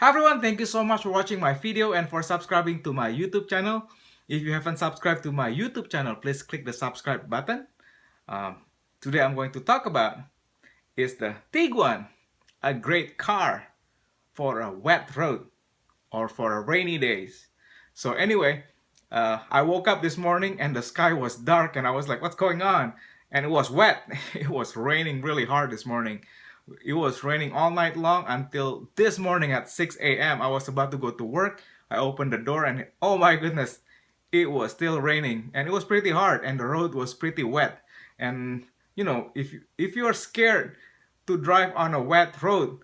Hi everyone, thank you so much for watching my video and for subscribing to my YouTube channel. If you haven't subscribed to my YouTube channel, please click the subscribe button. Today I'm going to talk about is the Tiguan, a great car for a wet road or for a rainy days. So anyway, I woke up this morning and the sky was dark and I was like, what's going on? And it was wet. It was raining really hard this morning. It was raining all night long until this morning at 6 a.m. I was about to go to work. I opened the door and oh my goodness, it was still raining and it was pretty hard and the road was pretty wet. And you know, if you are scared to drive on a wet road,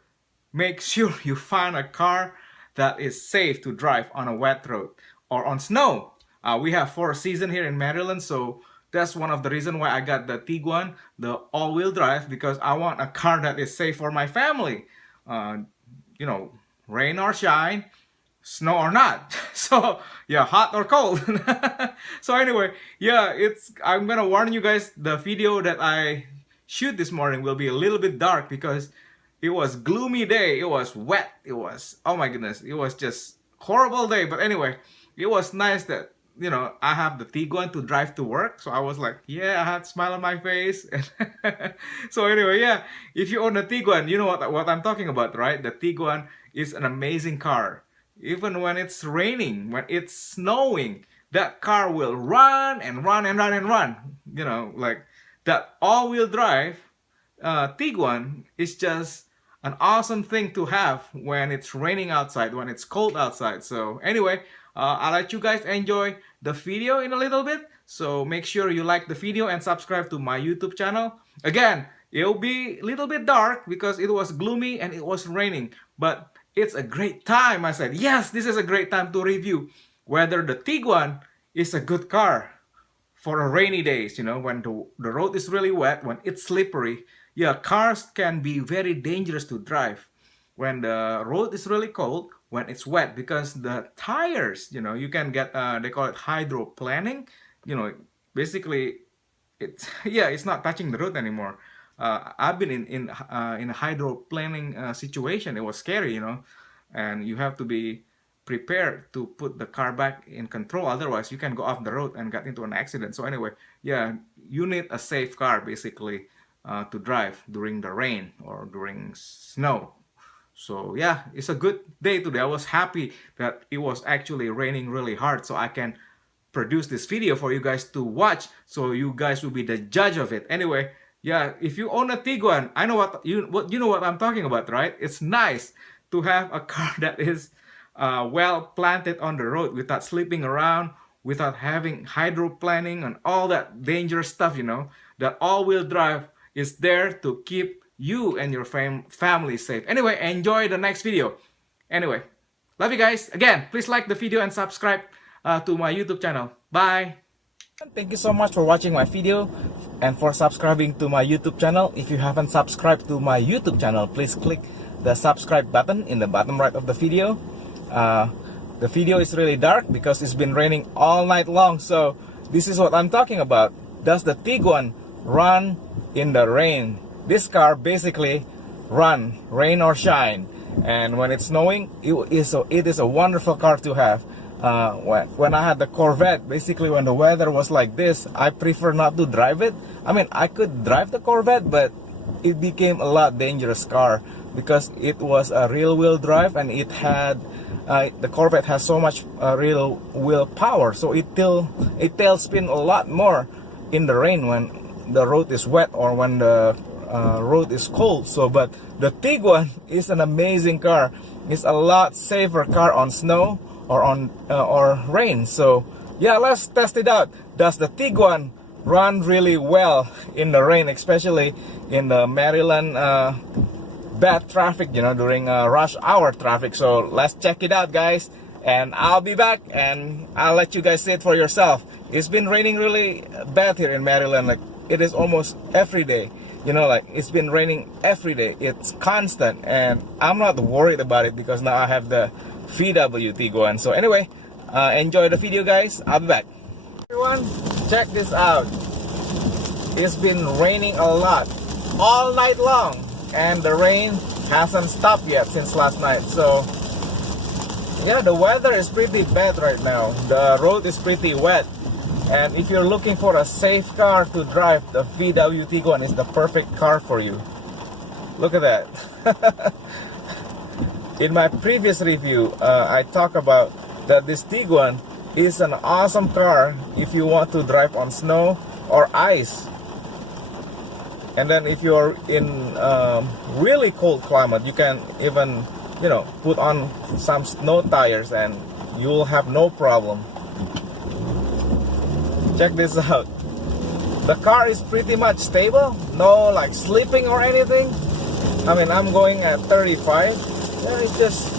make sure you find a car that is safe to drive on a wet road or on snow. We have 4 seasons here in Maryland, so that's one of the reasons why I got the Tiguan, the all-wheel drive, because I want a car that is safe for my family. You know, rain or shine, snow or not. So yeah, hot or cold. So anyway, yeah, I'm gonna warn you guys, the video that I shoot this morning will be a little bit dark because it was gloomy day, it was wet, it was, oh my goodness, it was just horrible day. But anyway, it was nice that, you know, I have the Tiguan to drive to work. So I was like, yeah, I had a smile on my face. So anyway, yeah, if you own a Tiguan, you know what I'm talking about, right? The Tiguan is an amazing car. Even when it's raining, when it's snowing, that car will run and run and run and run. You know, like that all-wheel drive Tiguan is just an awesome thing to have when it's raining outside, when it's cold outside. So anyway, I'll let you guys enjoy the video in a little bit. So make sure you like the video and subscribe to my YouTube channel. Again, it'll be a little bit dark because it was gloomy and it was raining. But it's a great time. I said, yes, this is a great time to review whether the Tiguan is a good car for a rainy days. You know, when the road is really wet, when it's slippery. Yeah, cars can be very dangerous to drive when the road is really cold, when it's wet, because the tires, you know, you can get they call it hydroplaning. You know, basically it's yeah, it's not touching the road anymore. I've been in a hydroplaning situation. It was scary, you know, and you have to be prepared to put the car back in control, otherwise you can go off the road and get into an accident. So anyway, yeah, you need a safe car basically to drive during the rain or during snow. So yeah, it's a good day today. I was happy that it was actually raining really hard so I can produce this video for you guys to watch, so you guys will be the judge of it. Anyway, yeah, if you own a Tiguan, I know what you know what I'm talking about, right? It's nice to have a car that is well planted on the road without slipping around, without having hydroplaning and all that dangerous stuff, you know. That all-wheel drive is there to keep you and your family safe. Anyway, enjoy the next video. Anyway, love you guys. Again, please like the video and subscribe to my YouTube channel. Bye. Thank you so much for watching my video and for subscribing to my YouTube channel. If you haven't subscribed to my YouTube channel, please click the subscribe button in the bottom right of the video. The video is really dark because it's been raining all night long. So this is what I'm talking about. Does the Tiguan run in the rain? This car basically run rain or shine, and when it's snowing, it is a wonderful car to have. When I had the Corvette, basically when the weather was like this, I prefer not to drive it. I mean, I could drive the Corvette, but it became a lot dangerous car because it was a real wheel drive and it had the Corvette has so much real wheel power, so it tail spin a lot more in the rain when the road is wet or when the road is cold. So but the Tiguan is an amazing car. It's a lot safer car on snow or on or rain. So yeah, let's test it out. Does the Tiguan run really well in the rain, especially in the Maryland bad traffic, you know, during rush hour traffic? So let's check it out, guys, and I'll be back and I'll let you guys see it for yourself. It's been raining really bad here in Maryland. Like, it is almost every day, you know, like it's been raining every day. It's constant, and I'm not worried about it because now I have the VW Tiguan. So anyway, enjoy the video, guys. I'll be back. Everyone, check this out. It's been raining a lot all night long, and the rain hasn't stopped yet since last night. So Yeah, the weather is pretty bad right now. The road is pretty wet. And if you're looking for a safe car to drive, the VW Tiguan is the perfect car for you. Look at that. In my previous review, I talked about that this Tiguan is an awesome car if you want to drive on snow or ice. And then if you're in really cold climate, you can even, you know, put on some snow tires and you'll have no problem. Check this out. The car is pretty much stable, no like slipping or anything. I mean, I'm going at 35. Yeah, it's just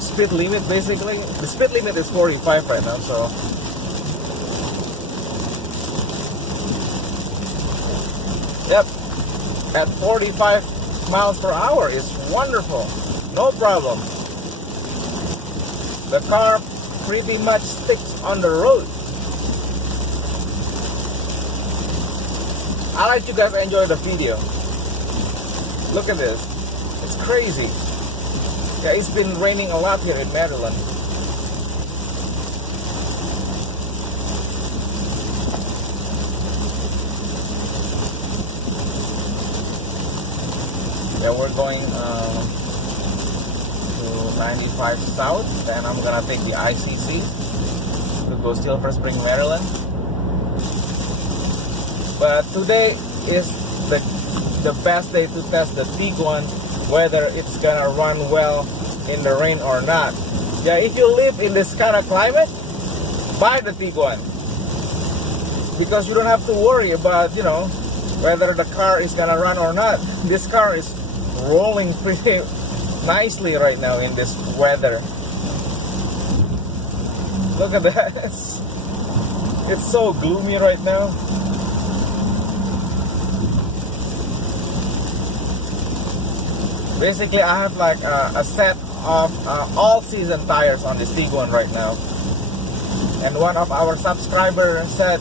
speed limit basically. The speed limit is 45 right now, so. Yep, at 45 miles per hour is wonderful. No problem. The car pretty much sticks on the road. I like you guys enjoy the video. Look at this. It's crazy. Yeah, it's been raining a lot here in Maryland. Yeah, we're going to 95 South, then I'm gonna take the ICC to go Silver Spring, Maryland. But today is the best day to test the Tiguan, whether it's gonna run well in the rain or not. Yeah, if you live in this kind of climate, buy the Tiguan, because you don't have to worry about, you know, whether the car is gonna run or not. This car is rolling pretty nicely right now in this weather. Look at that. It's so gloomy right now. Basically, I have like a set of all-season tires on this Tiguan right now. And one of our subscribers said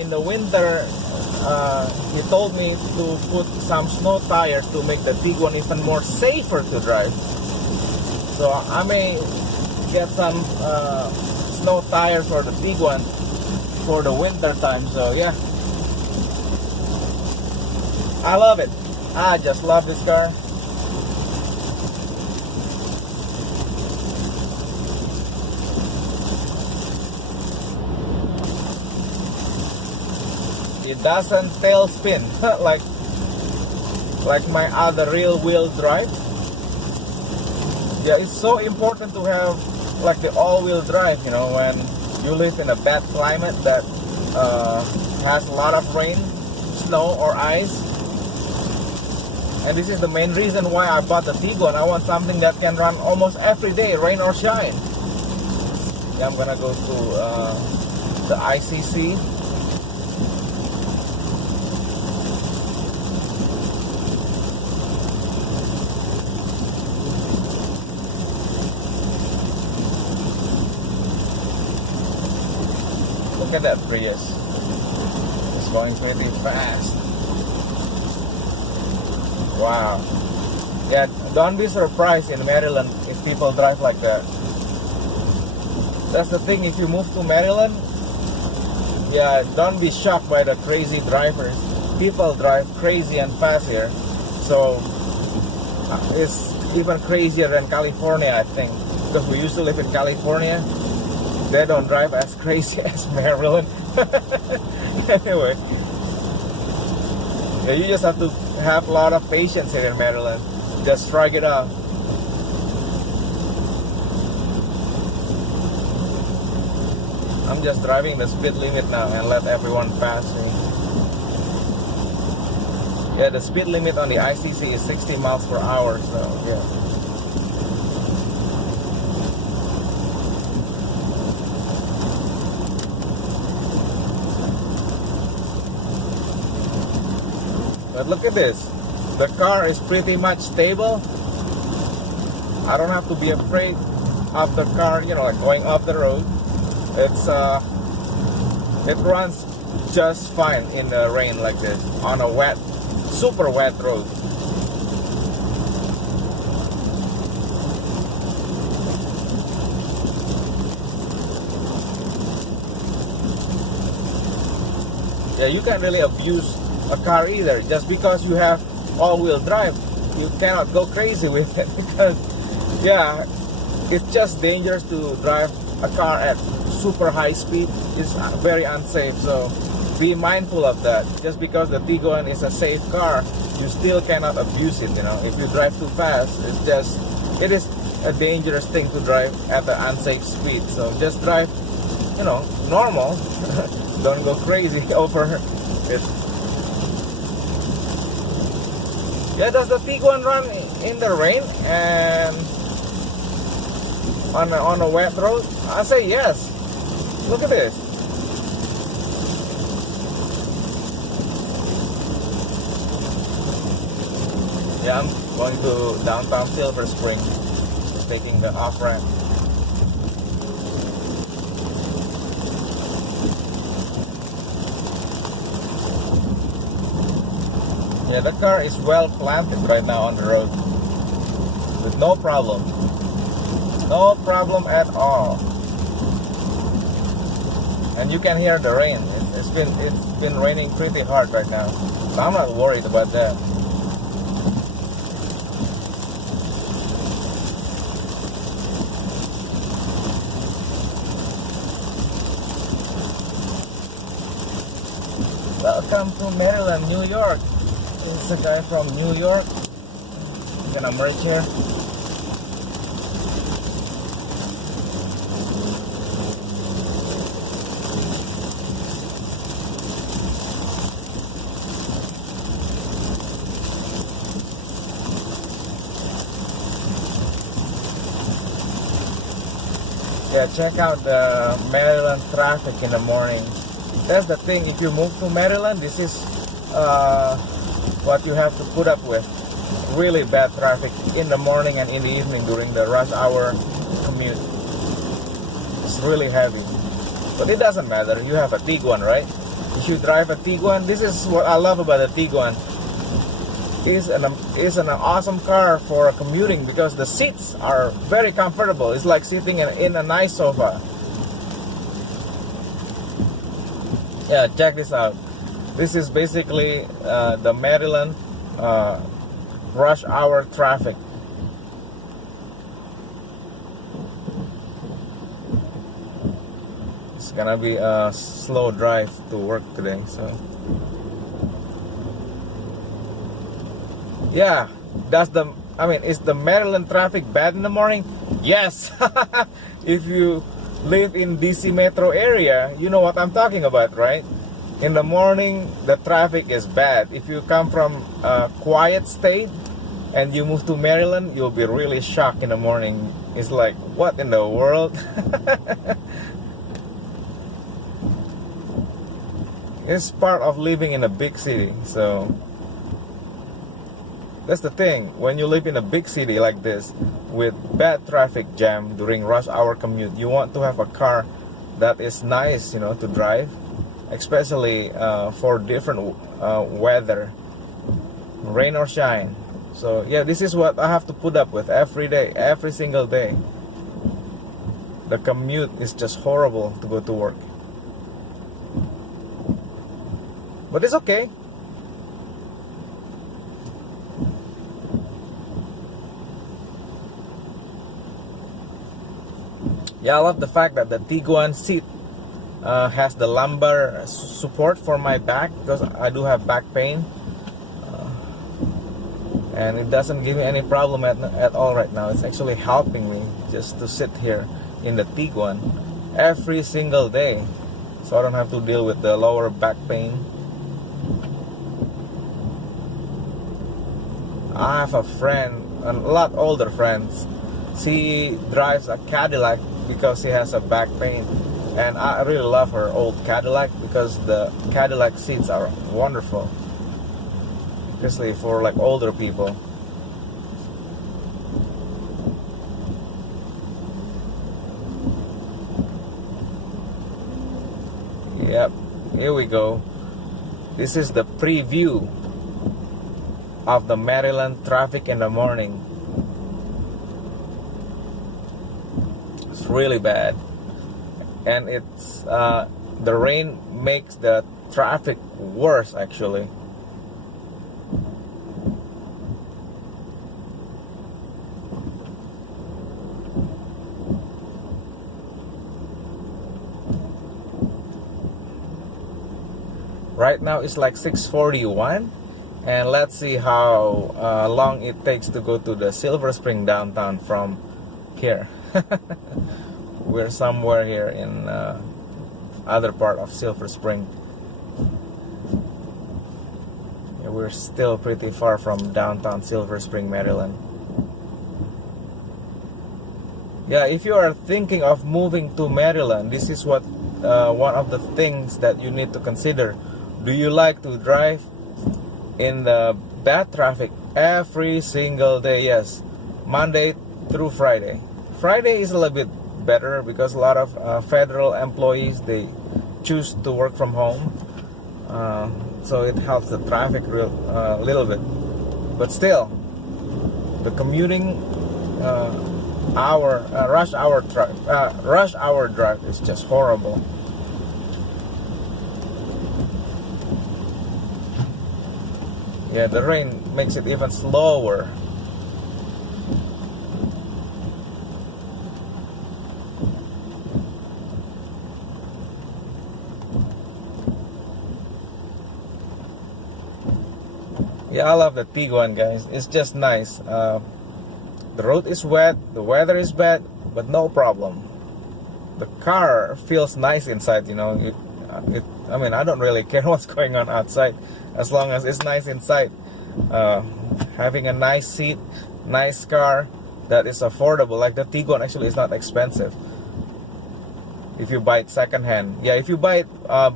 in the winter, he told me to put some snow tires to make the Tiguan even more safer to drive. So I may get some snow tires for the Tiguan for the winter time. So yeah, I love it. I just love this car. It doesn't tail spin like my other rear wheel drive. Yeah, it's so important to have like the all-wheel drive, you know, when you live in a bad climate that has a lot of rain, snow or ice. And this is the main reason why I bought the Tiguan. I want something that can run almost every day, rain or shine. Yeah, I'm gonna go to the ICC. Look at that Prius. It's going pretty fast. Wow. Yeah, don't be surprised in Maryland if people drive like that. That's the thing, if you move to Maryland, yeah, don't be shocked by the crazy drivers. People drive crazy and fast here. So it's even crazier than California, I think. Because we used to live in California. They don't drive as crazy as Maryland. Anyway, yeah, you just have to have a lot of patience here in Maryland. Just shrug it off. I'm just driving the speed limit now and let everyone pass me. Yeah, the speed limit on the ICC is 60 miles per hour, so yeah. But look at this. The car is pretty much stable. I don't have to be afraid of the car, you know, like going off the road. It runs just fine in the rain like this on a wet, super wet road. Yeah, you can't really abuse a car either. Just because you have all-wheel drive, you cannot go crazy with it because, yeah, it's just dangerous to drive a car at super high speed. It's very unsafe. So be mindful of that. Just because the Tiguan is a safe car, you still cannot abuse it. You know, if you drive too fast, it is a dangerous thing to drive at an unsafe speed. So just drive, you know, normal. Don't go crazy over it. Yeah, does the Tiguan run in the rain and on a wet road? I say yes. Look at this. Yeah, I'm going to downtown Silver Spring, taking the off ramp. Yeah, the car is well planted right now on the road with no problem. No problem at all. And you can hear the rain. It's been raining pretty hard right now. So I'm not worried about that. Welcome to Maryland, New York. This is a guy from New York. I'm gonna merge here. Yeah, check out the Maryland traffic in the morning. That's the thing, if you move to Maryland, this is what you have to put up with. Really bad traffic in the morning and in the evening during the rush hour commute. It's really heavy. But it doesn't matter, you have a Tiguan, right? If you drive a Tiguan, this is what I love about the Tiguan. It's an awesome car for commuting because the seats are very comfortable. It's like sitting in a nice sofa. Yeah, check this out. This is basically the Maryland rush hour traffic. It's gonna be a slow drive to work today, so yeah, is the Maryland traffic bad in the morning? Yes. If you live in DC metro area, you know what I'm talking about, right? In the morning, the traffic is bad. If you come from a quiet state and you move to Maryland, you'll be really shocked in the morning. It's like, what in the world? It's part of living in a big city, so that's the thing. When you live in a big city like this with bad traffic jam during rush hour commute, you want to have a car that is nice, you know, to drive, especially for different weather, rain or shine. So yeah, this is what I have to put up with every day, every single day. The commute is just horrible to go to work, but it's okay. Yeah, I love the fact that the Tiguan seat has the lumbar support for my back because I do have back pain. And it doesn't give me any problem at all right now. It's actually helping me just to sit here in the Tiguan every single day, so I don't have to deal with the lower back pain. I have a friend, a lot older friends. She drives a Cadillac because she has a back pain, and I really love her old Cadillac because the Cadillac seats are wonderful, especially for like older people. Yep, here we go. This is the preview of the Maryland traffic in the morning. It's really bad, and it's the rain makes the traffic worse actually. Right now it's like 6:41, and let's see how long it takes to go to the Silver Spring downtown from here. We're somewhere here in other part of Silver Spring. Yeah, we're still pretty far from downtown Silver Spring, Maryland. Yeah, if you are thinking of moving to Maryland, this is what one of the things that you need to consider. Do you like to drive in the bad traffic every single day? Yes, Monday through Friday. Friday is a little bit better because a lot of federal employees, they choose to work from home, so it helps the traffic a little bit. But still, the commuting rush hour drive is just horrible. Yeah, the rain makes it even slower. Yeah, I love the Tiguan, guys. It's just nice. The road is wet, the weather is bad, but no problem. The car feels nice inside, you know. I mean, I don't really care what's going on outside, as long as it's nice inside. Having a nice seat, nice car that is affordable. Like the Tiguan actually is not expensive if you buy it secondhand. Yeah, if you buy it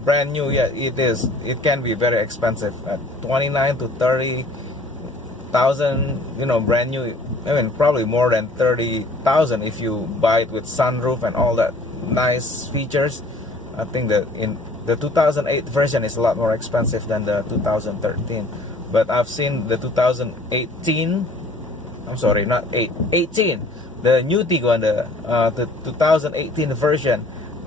brand new, yeah, it can be very expensive at 29 to 30,000. You know, brand new. I mean, probably more than 30,000 if you buy it with sunroof and all that nice features. I think that in the 2008 version is a lot more expensive than the 2013. But I've seen the 2018. I'm sorry, not 18. The new Tiguan, the 2018 version,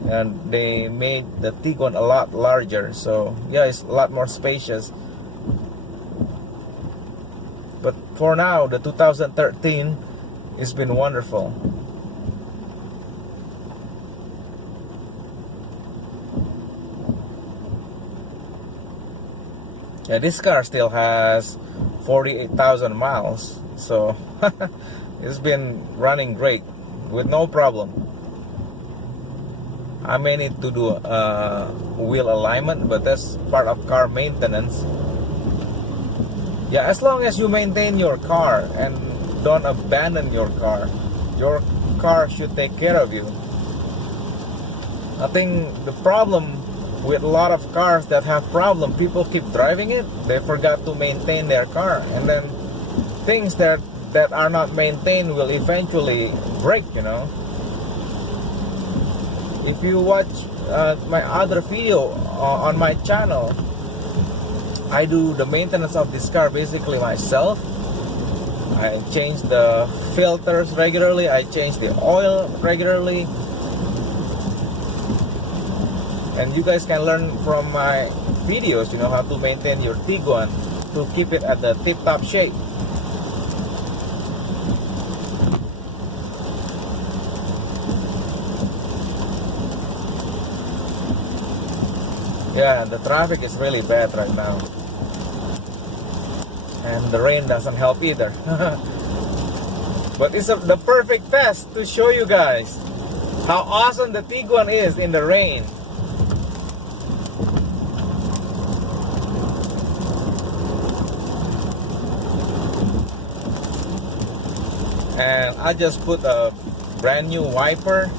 and they made the Tiguan a lot larger. So yeah, it's a lot more spacious. But for now, the 2013 has been wonderful. Yeah, this car still has 48,000 miles, so it's been running great with no problem. I may need to do wheel alignment, but that's part of car maintenance. Yeah, as long as you maintain your car and don't abandon your car should take care of you. I think the problem with a lot of cars that have problem, people keep driving it, they forgot to maintain their car, and then things that are not maintained will eventually break, you know. If you watch my other video on my channel, I do the maintenance of this car basically myself. I change the filters regularly, I change the oil regularly. And you guys can learn from my videos, you know, how to maintain your Tiguan to keep it at the tip-top shape. Yeah, the traffic is really bad right now. And the rain doesn't help either. But it's the perfect test to show you guys how awesome the Tiguan is in the rain. And I just put a brand new wiper,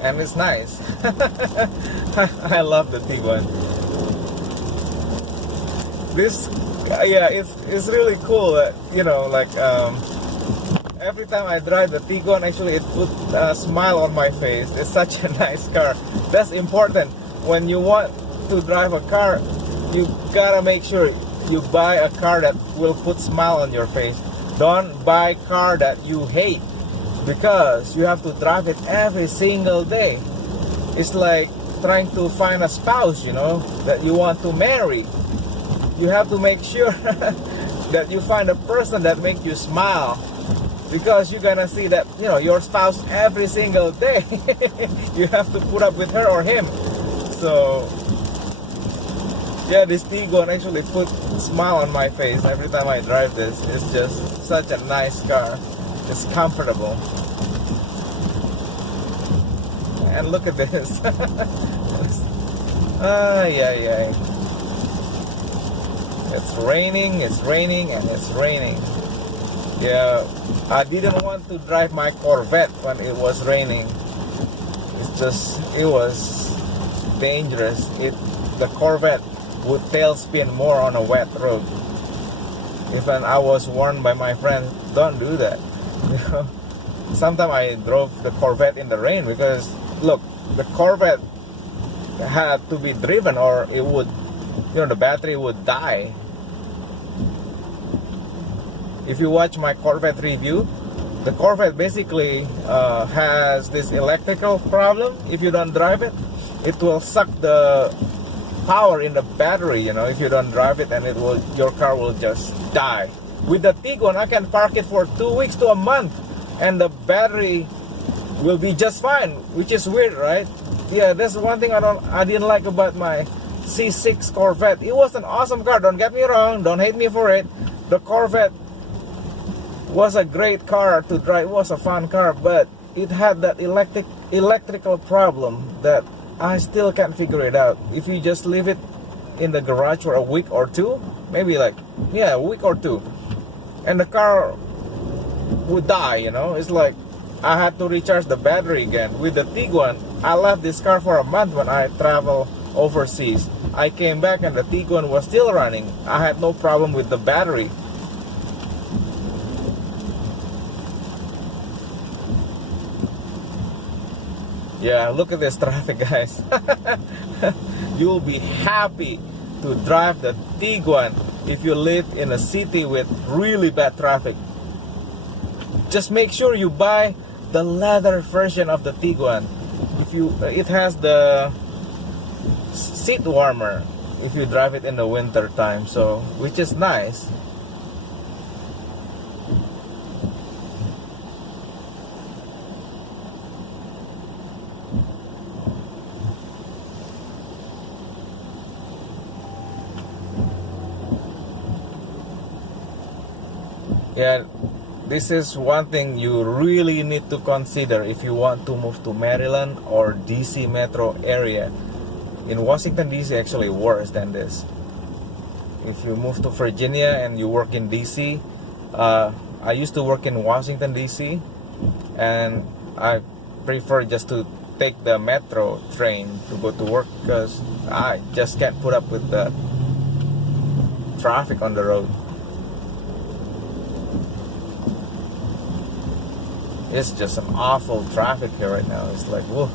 and it's nice. I love the Tiguan. This, yeah, it's really cool that, you know, like every time I drive the Tiguan, actually it puts a smile on my face. It's such a nice car. That's important. When you want to drive a car, you gotta make sure you buy a car that will put smile on your face. Don't buy a car that you hate, because you have to drive it every single day. It's like trying to find a spouse, you know, that you want to marry, you have to make sure that you find a person that makes you smile, because you're gonna see that, you know, your spouse every single day. You have to put up with her or him. So yeah, this Tiguan actually put a smile on my face every time I drive this. It's just such a nice car. It's comfortable. And look at this. Yeah. It's raining, and it's raining. Yeah, I didn't want to drive my Corvette when it was raining. It was dangerous. The Corvette would tailspin more on a wet road. Even I was warned by my friend, don't do that. You know, sometimes I drove the Corvette in the rain because, look, the Corvette had to be driven or it would, you know, the battery would die. If you watch my Corvette review, the Corvette basically has this electrical problem. If you don't drive it, it will suck the power in the battery, you know, if you don't drive it, and your car will just die. With the Tiguan, I can park it for 2 weeks to a month and the battery will be just fine, which is weird, right? Yeah, that's one thing I didn't like about my C6 Corvette. It was an awesome car, don't get me wrong, don't hate me for it. The Corvette was a great car to drive, it was a fun car, but it had that electrical problem that I still can't figure it out. If you just leave it in the garage for a week or two, maybe a week or two, and the car would die, you know. It's like I had to recharge the battery again. With the Tiguan, I left this car for a month when I travel overseas. I came back and the Tiguan was still running. I had no problem with the battery. Yeah, look at this traffic, guys. You'll be happy to drive the Tiguan if you live in a city with really bad traffic. Just make sure you buy the leather version of the Tiguan. It has the seat warmer if you drive it in the winter time, so which is nice. Yeah, this is one thing you really need to consider if you want to move to Maryland or DC metro area. In Washington DC, actually worse than this. If you move to Virginia and you work in DC, I used to work in Washington DC, and I prefer just to take the metro train to go to work because I just can't put up with the traffic on the road. It's just an awful traffic here right now. It's like, whoa.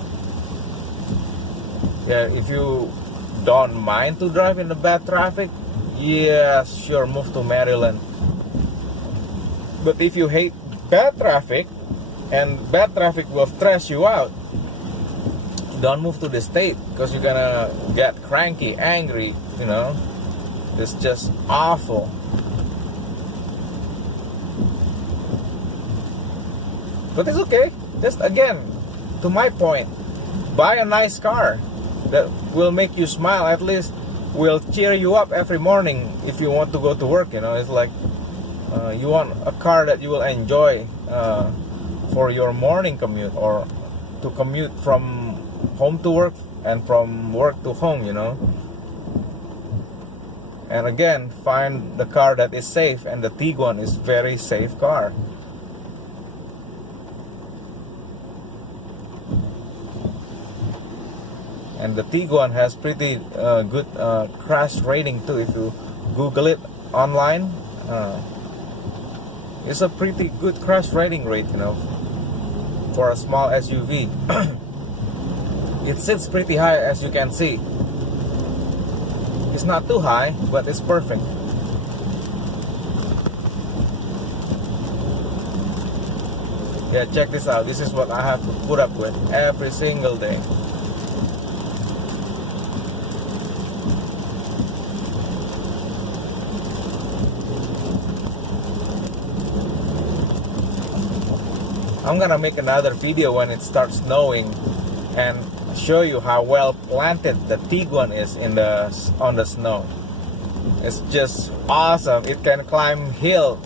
Yeah, if you don't mind to drive in the bad traffic, yeah, sure, move to Maryland. But if you hate bad traffic, and bad traffic will stress you out, don't move to the state, because you're gonna get cranky, angry, you know. It's just awful. But it's okay. Just again, to my point, buy a nice car that will make you smile. At least will cheer you up every morning if you want to go to work. You know, it's like you want a car that you will enjoy for your morning commute, or to commute from home to work and from work to home. You know. And again, find the car that is safe, and the Tiguan is very safe car. And the Tiguan has pretty good crash rating too. If you Google it online, it's a pretty good crash rating rate, you know, for a small SUV. It sits pretty high, as you can see. It's not too high, but it's perfect. Yeah, check this out. This is what I have to put up with every single day. I'm gonna make another video when it starts snowing and show you how well planted the Tiguan is on the snow. It's just awesome. It can climb hill.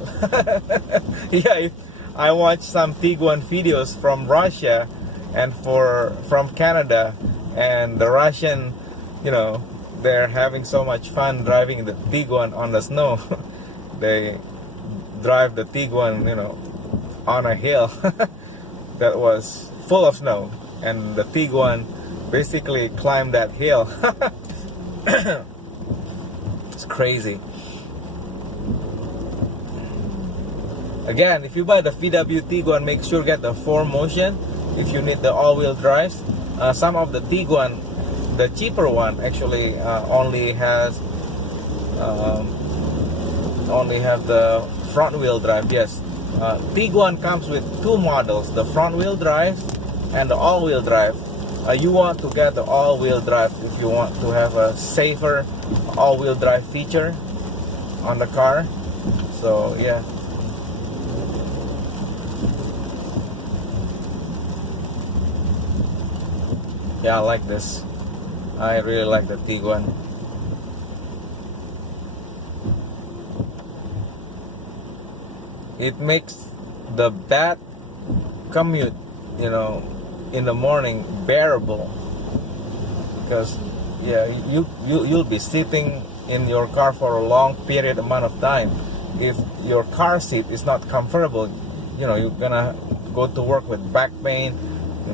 Yeah, I watched some Tiguan videos from Russia and from Canada, and the Russian, they're having so much fun driving the Tiguan on the snow. They drive the Tiguan, on a hill that was full of snow, and the Tiguan basically climbed that hill. It's crazy. Again, if you buy the VW Tiguan, make sure get the 4Motion if you need the all-wheel drives. Some of the Tiguan, the cheaper one, actually only have the front-wheel drive. Yes, Tiguan comes with two models: the front-wheel drive and the all-wheel drive. You want to get the all-wheel drive if you want to have a safer all-wheel drive feature on the car. So yeah. Yeah, I like this. I really like the Tiguan. It makes the bad commute, in the morning bearable. Because yeah, you'll be sitting in your car for a long period amount of time. If your car seat is not comfortable, you're gonna go to work with back pain.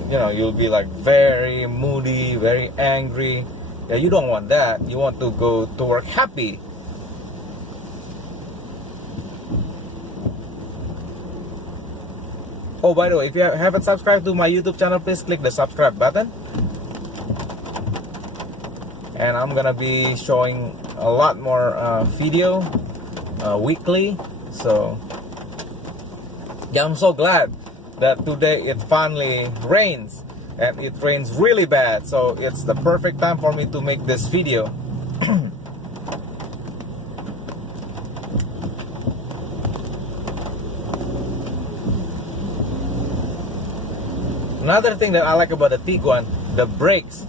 You'll be like very moody, very angry. Yeah, you don't want that. You want to go to work happy. Oh, by the way, if you haven't subscribed to my YouTube channel, please click the subscribe button. And I'm gonna be showing a lot more video weekly. So yeah, I'm so glad that today it finally rains, and it rains really bad, so it's the perfect time for me to make this video. Another thing that I like about the Tiguan, the brakes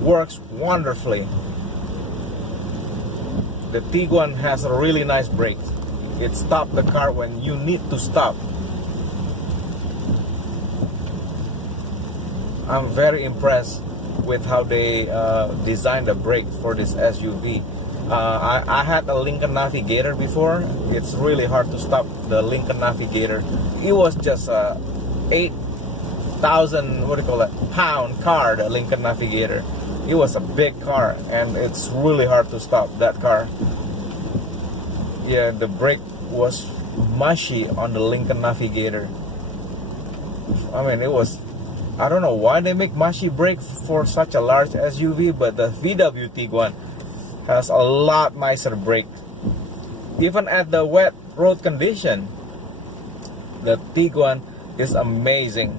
works wonderfully. The Tiguan has a really nice brakes. It stops the car when you need to stop. I'm very impressed with how they designed the brakes for this SUV. I had a Lincoln Navigator before. It's really hard to stop the Lincoln Navigator. It was just a 8,000 pound car, the Lincoln Navigator. It was a big car, and it's really hard to stop that car. Yeah, the brake was mushy on the Lincoln Navigator. I mean, I don't know why they make mushy brakes for such a large SUV, but the VW Tiguan has a lot nicer brakes. Even at the wet road condition, the Tiguan is amazing.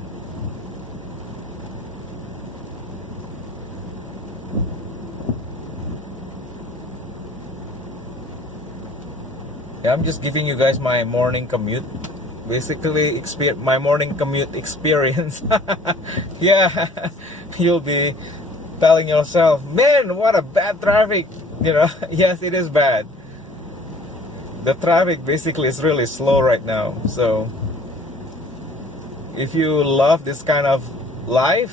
Yeah, I'm just giving you guys my morning commute. Basically, my morning commute experience. Yeah, you'll be telling yourself, man, what a bad traffic. Yes, it is bad. The traffic basically is really slow right now. So if you love this kind of life,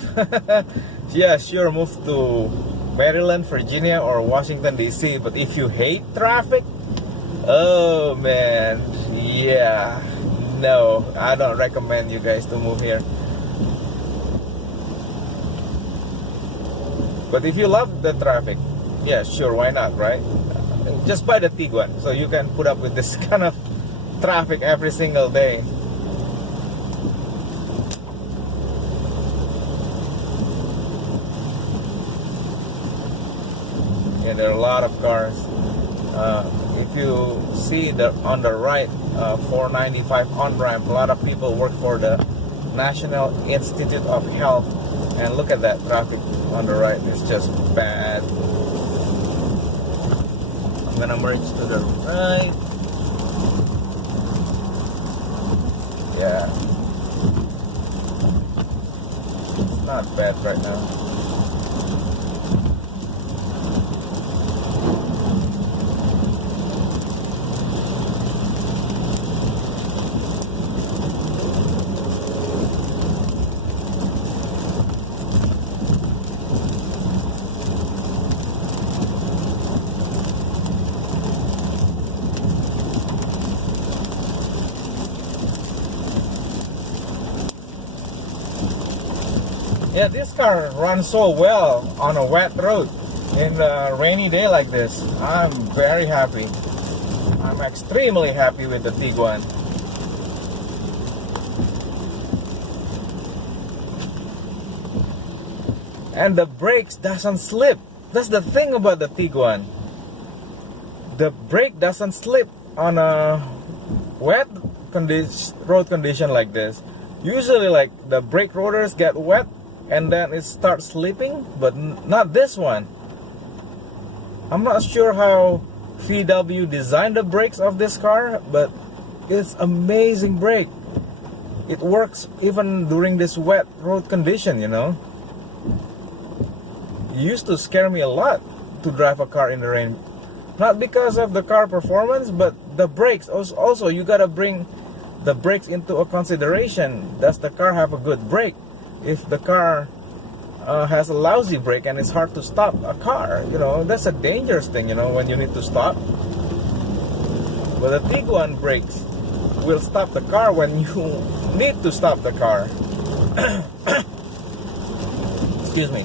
yeah, sure, move to Maryland, Virginia, or Washington, D.C. But if you hate traffic, oh man, yeah, no, I don't recommend you guys to move here. But if you love the traffic, yeah, sure, why not, right? Just buy the Tiguan so you can put up with this kind of traffic every single day. Yeah, there are a lot of cars. If you see on the right 495 on-ramp, a lot of people work for the National Institute of Health, and look at that traffic on the right. It's just bad. I'm gonna merge to the right. Yeah, not bad right now. Yeah, this car runs so well on a wet road in a rainy day like this. I'm very happy. I'm extremely happy with the Tiguan. And the brakes doesn't slip. That's the thing about the Tiguan. The brake doesn't slip on a wet road condition like this. Usually like the brake rotors get wet and then it starts slipping, but not this one. I'm not sure how VW designed the brakes of this car, but it's amazing brake. It works even during this wet road condition, you know. It used to scare me a lot to drive a car in the rain. Not because of the car performance, but the brakes. Also, you gotta bring the brakes into a consideration. Does the car have a good brake? If the car has a lousy brake and it's hard to stop a car, you know, that's a dangerous thing, you know, when you need to stop. But the Tiguan brakes will stop the car when you need to stop the car. Excuse me.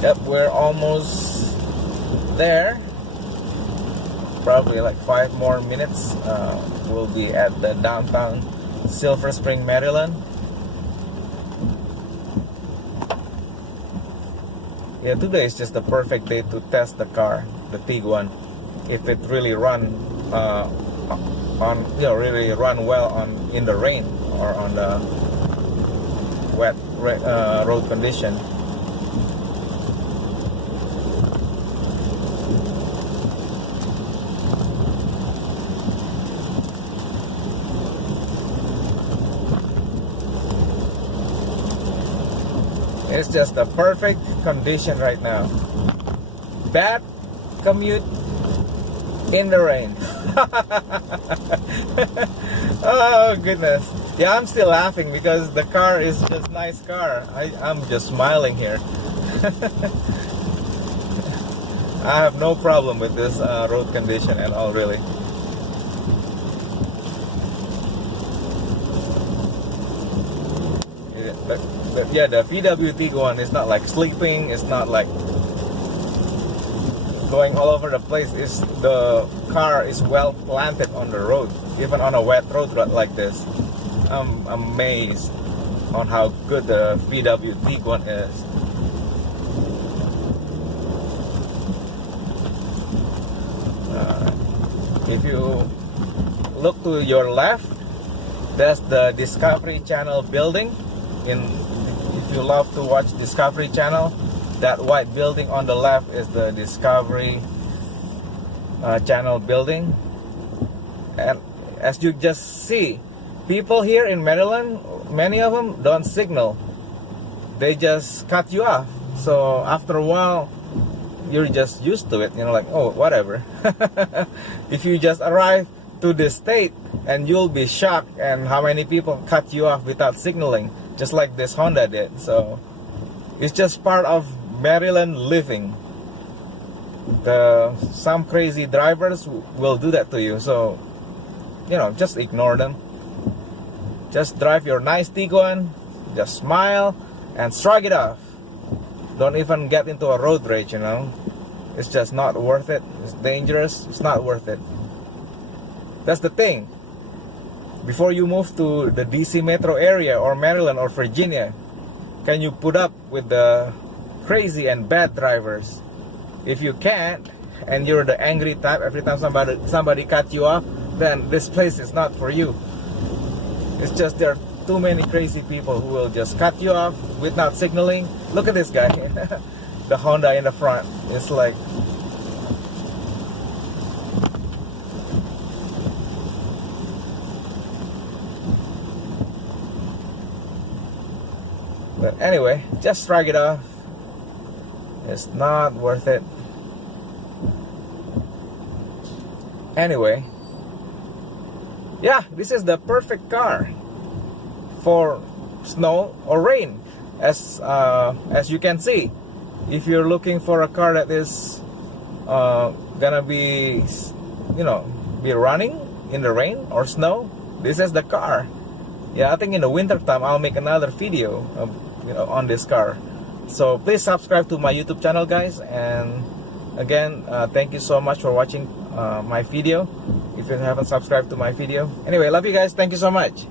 Yep, we're almost there. Probably like 5 more minutes. We'll be at the downtown Silver Spring, Maryland. Yeah, today is just the perfect day to test the car, the Tiguan, if it really run really run well in the rain or on the wet road condition. It's just the perfect condition right now. Bad commute in the rain. Oh goodness. Yeah, I'm still laughing because the car is just nice car. I'm just smiling here. I have no problem with this road condition at all, really. But yeah, the VW Tiguan is not like sleeping. It's not like going all over the place. The car is well planted on the road, even on a wet road like this. I'm amazed on how good the VW Tiguan is. If you look to your left, that's the Discovery Channel building. If you love to watch Discovery Channel, that white building on the left is the Discovery Channel building. And as you just see, people here in Maryland, many of them don't signal. They just cut you off. So after a while, you're just used to it. You know, like, oh, whatever. If you just arrive to this state, and you'll be shocked and how many people cut you off without signaling, just like this Honda did. So it's just part of Maryland living. Some crazy drivers will do that to you, so you know, just ignore them. Just drive your nice Tiguan, just smile and shrug it off. Don't even get into a road rage, you know. It's just not worth it. It's dangerous. It's not worth it. That's the thing. Before you move to the DC metro area or Maryland or Virginia, can you put up with the crazy and bad drivers? If you can't, and you're the angry type every time somebody cut you off, then this place is not for you. It's just there are too many crazy people who will just cut you off without signaling. Look at this guy. The Honda in the front. It's like, But anyway, just shrug it off. It's not worth it. Anyway, yeah, this is the perfect car for snow or rain. As you can see, if you're looking for a car that is gonna be, be running in the rain or snow, this is the car. Yeah, I think in the winter time I'll make another video on this car. So please subscribe to my YouTube channel, guys. And again, thank you so much for watching my video. If you haven't subscribed to my video, anyway, love you guys. Thank you so much.